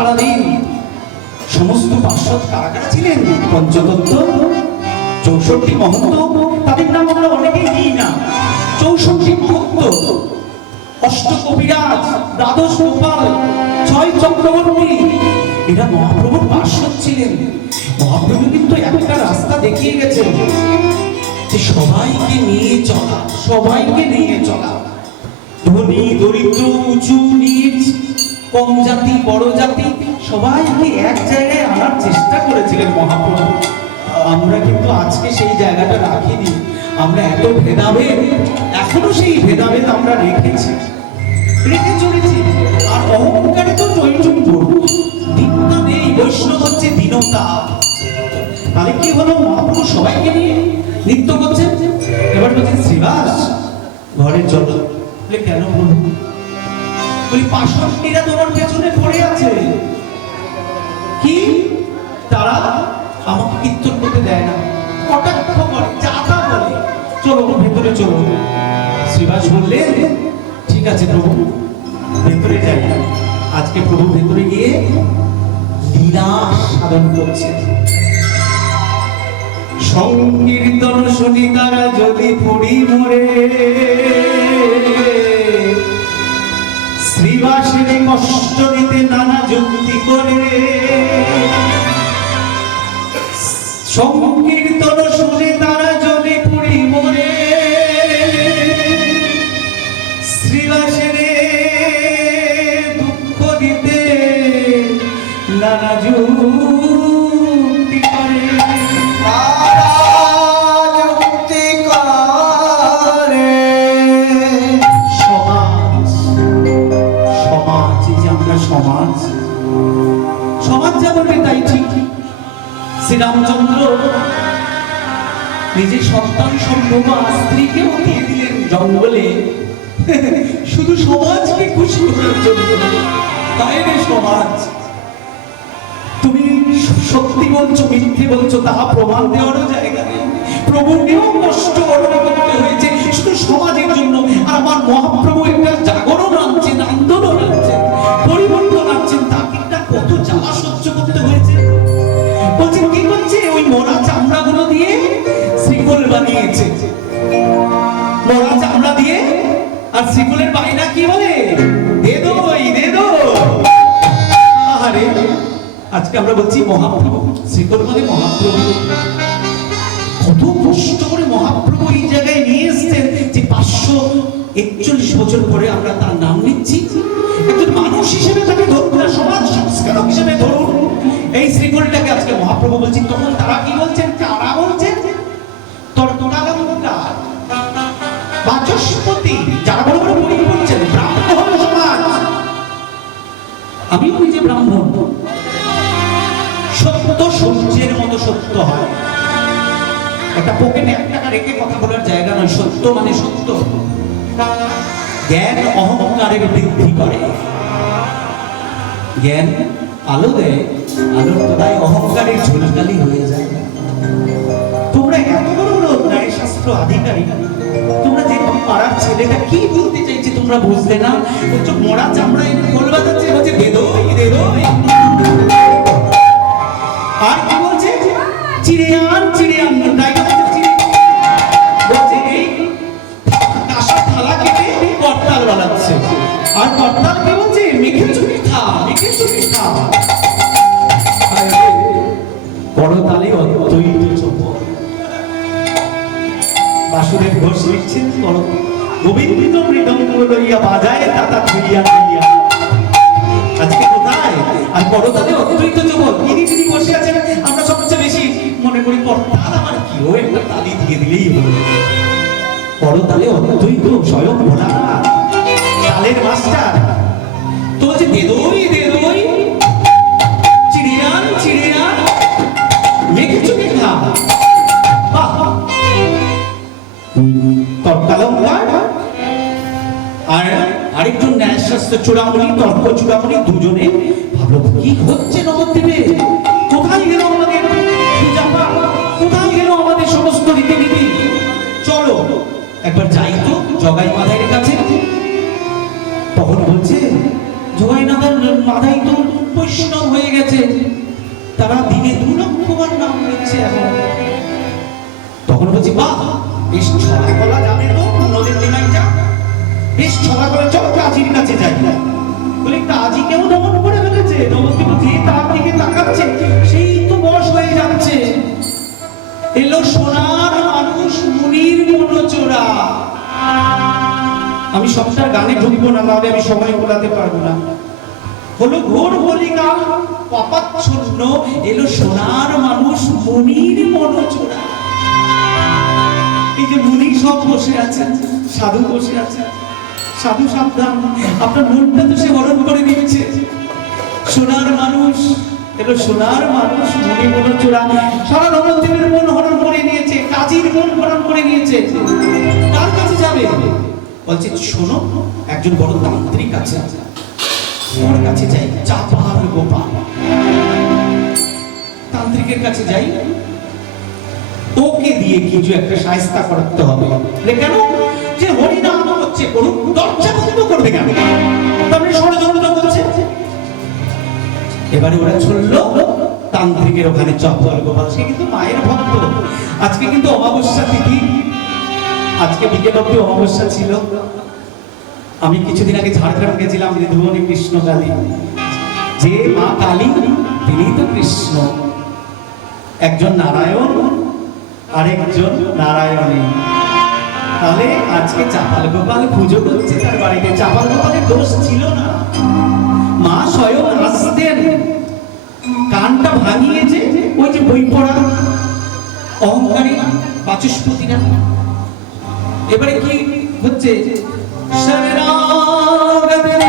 সারাদিন সমস্ত পার্শ্বদ কারা কারা ছিলেন? পঞ্চতত্ত্ব, 64 মহন্ত, তাদের নাম আমরা অনেকেই নিই না। 64 মহন্ত, অষ্টকবিরাজ, দ্বাদশ গোপাল, 6 চক্রবর্তী, এরা মহাপ্রভুর পার্শ্বদ ছিলেন। মহাপ্রভু কিন্তু একটা রাস্তা দেখিয়ে গেছেন যে সবাইকে নিয়ে চলা, সবাইকে নিয়ে চলা। ধনী দরিদ্র, উঁচু নিচ, কম জাতি বড় জাতি, সবাইকে এক জায়গায় আনার চেষ্টা করেছিলেন মহাপ্রভু। আমরা কিন্তু আজকে সেই জায়গাটা রাখিনি। আমরা এত ভেদাভেদ, এখনো সেই ভেদাভেদ আমরা রেখে চলেছি। আর অহংকারে তো টৈটুম্বর, দীনতা নেই। বৈষ্ণব হচ্ছে দীনতা। তাহলে কি হলো? মহাপ্রভু সবাইকে নিয়ে নৃত্য করছেন। এবার বলছেন শ্রীবাস ঘরে চলো। বলে কেন প্রভু? বলি পাষণ্ডীরা তোমার পেছনে পড়ে আছে। কি? তারা আমাকে কীর্তন করতে দেয় না, কটাক্ষ করে, যা তা বলে। চলো ভেতরে চলো। শ্রীবাস বললেন ঠিক আছে প্রভু, ভেতরে যাই। আজকে প্রভু ভেতরে গিয়ে লীলা সাধন করছেন। সংকীর্তন শুনি তারা যদি পড়ি মরে, শ্রীবাসের কষ্ট দিতে নানা যুক্তি করে। সংকীর্তন শুনে তারা যদি পড়ি মরে, শ্রীবাসের দুঃখ দিতে নানা যুক্তি করে। সমাজ যা বলবে তাই ঠিক। শ্রীরামচন্দ্র নিজের সন্তান সম্ভবা স্ত্রীকেও দিয়ে দিলেন জঙ্গলে, শুধু সমাজকে খুশি করার জন্য। তাই রে সমাজ, তুমি সত্যি বলছো মিথ্যে বলছো তাহা প্রমাণ দেওয়ারও জায়গা নেই। প্রভুকেও কষ্ট বরণ করতে হয়েছে শুধু সমাজের জন্য। আর আমার মহাপ্রভু একটা জাগরণ আনছেন, আন্দোলন আনছেন, পরিবর্তন আনছেন। তাকে কত জ্বালা সহ্য করতে হয়েছে। বলছেন কি করছে? ওই মরা চামড়াগুলো দিয়ে শ্রীকোল বানিয়েছে। মরা চামড়া দিয়ে। আর শ্রীকোলের বাইনা কি বলে? দে দই, দে দো। আরে আজকে আমরা বলছি মহাপ্রভু, শ্রীকোল মানে মহাপ্রভু। কত কষ্ট করে মহাপ্রভু এই জায়গায় নিয়ে এসেছেন যে 541 বছর পরে আমরা তার নাম নিচ্ছি। একজন মানুষ হিসেবে তাকে ধরুন না, সমাজ সংস্কারক হিসেবে ধরুন। এই শ্রীকোলটাকে আজকে মহাপ্রভু বলছেন। তখন তারা কি বলছেন? তারা বলছেন বাচস্পতি, যারা বড় বড় বই পড়ছেন, ব্রাহ্মণ সমাজ। আমিও নিজে ব্রাহ্মণ। সত্য সূর্যের মতো সত্য হয়। একটা পকেটে 1 টাকা রেখে কথা বলার জায়গা নয়। সত্য মানে সত্য। জ্ঞান অহংকারের বৃদ্ধি করে। জ্ঞান আলো দেয়, আলোর তলায় অহংকারের ঝুলকালি হয়ে যায়। তোমরা এত বড় বড় ন্যায় শাস্ত্র আধিকারিক, তোমরা যে পাড়ার ছেলেটা কি বলতে চাইছে তোমরা বুঝলে না। বলছো মরা চামড়ায় খোল বাজাচ্ছে, বলছে দে দই, দে দই। আর কি বলছে? চিড়ে আন, চিড়ে আন। তাই বলছে এই কাঁসার থালা কেটে করতাল বানাচ্ছে। আর করতাল কি বলছে? মেখে চুপি খা, মেখে চুপি খা। করতালে অদ্বৈত চপল। বাসুদেব ঘোষ লিখছেন, গোবিন্দ মৃদঙ্গ লইয়া বাজায় তাতা ধুইয়া ধুইয়া। আজকে কোথায়? আর করতালে অদ্বৈত চপল। তিনি বসে আছেন। আমরা সবচেয়ে বেশি মনে করি করতাল আমার কি, ও একটা তালি দিয়ে দিলেই হলো। করতালে অদ্বৈত স্বয়ং ভোলানাথ, তালের মাস্টার। তো বলছে দে দই, দে দই, চিড়ে আন, চিড়ে আন, মেখে চুকে খা। তর্কালঙ্কার আর আরেকজন ন্যায়শাস্ত্র চূড়ামণি, তর্ক চূড়ামণি, দুজনে ভাবলো কি হচ্ছে নবদ্বীপে। কোথায় গেল আমাদের পূজা পাঠ? কোথায় গেল আমাদের সমস্ত রীতিনীতি? চলো একবার যাই তো জগাই মাথায়ের কাছে। তখন বলছে জগাই মাথায় তো বৈষ্ণব হয়ে গেছে, তারা দিনে 2 লক্ষ বার নাম নিচ্ছে এখন। তখন বলছি বাহ, বেশ ছলা কলা যাবে তো, নদীর দিনাই যা, বেশ ছলা কলা, চল কাজীর কাছে যাই। বলে কাজীকেও দমন করে ফেলেছে, নবদ্বীপ যে তার দিকে তাকাচ্ছে, সেই তো বশ হয়ে যাচ্ছে। এলো সোনার মানুষ, মুনির মনোচোরা। আমি সবটা গানে ঢুকবো না, তাহলে আমি সময় বলাতে পারবো না। হলো ঘোর বলিকাল, পাপাচ্ছন্ন, এলো সোনার মানুষ, মুনির মনোচোরা। এই যে মুনি সব বসে আছেন, সাধু বসে আছেন, সাধু সাবধান, আপনার মনটা তো সে হরণ করে নিয়েছে। সোনার মানুষ এলো, সোনার মানুষ, মুনি মনোচোরা। সারা নবদ্বীপের মন হরণ করে নিয়েছে, কাজীর মন হরণ করে নিয়েছে। কার কাছে যাবে? বলছে শোনো, একজন বড় তান্ত্রিক আছে, ওর কাছে যাই, চাপার গোপাল। তান্ত্রিকের কাছে যাই, ওকে দিয়ে কিছু একটা শায়েস্তা করাতে হবে। কেন? যে হরিনাম হচ্ছে, করুন, দরজা বন্ধ করবে কেন? তারপরে ষড়যন্ত্র করছে। এবারে ওরা চললো তান্ত্রিকের ওখানে, চপ্পল গোপাল, সে কিন্তু মায়ের ভক্ত। আজকে কিন্তু অমাবস্যা তিথি, আজকে বিকেল অব্দি অমাবস্যা ছিল। আমি কিছুদিন আগে ঝাড়গ্রাম গেছিলাম, ঋতুবনী কৃষ্ণ কালী, যে মা কালী তিনি তো কৃষ্ণ। একজন নারায়ণ, আরেকজন নারায়ণী। তাহলে আজকে চাপাল গোপাল পুজো করছে তার বাড়িতে। চাপাল গোপালের দোষ ছিল না, মা স্বয়ং আসতেন, কানটা ভাঙিয়েছে ওই যে বই পড়া অহংকারী বাচস্পতিরা। এবারে কি হচ্ছে? শরণাগত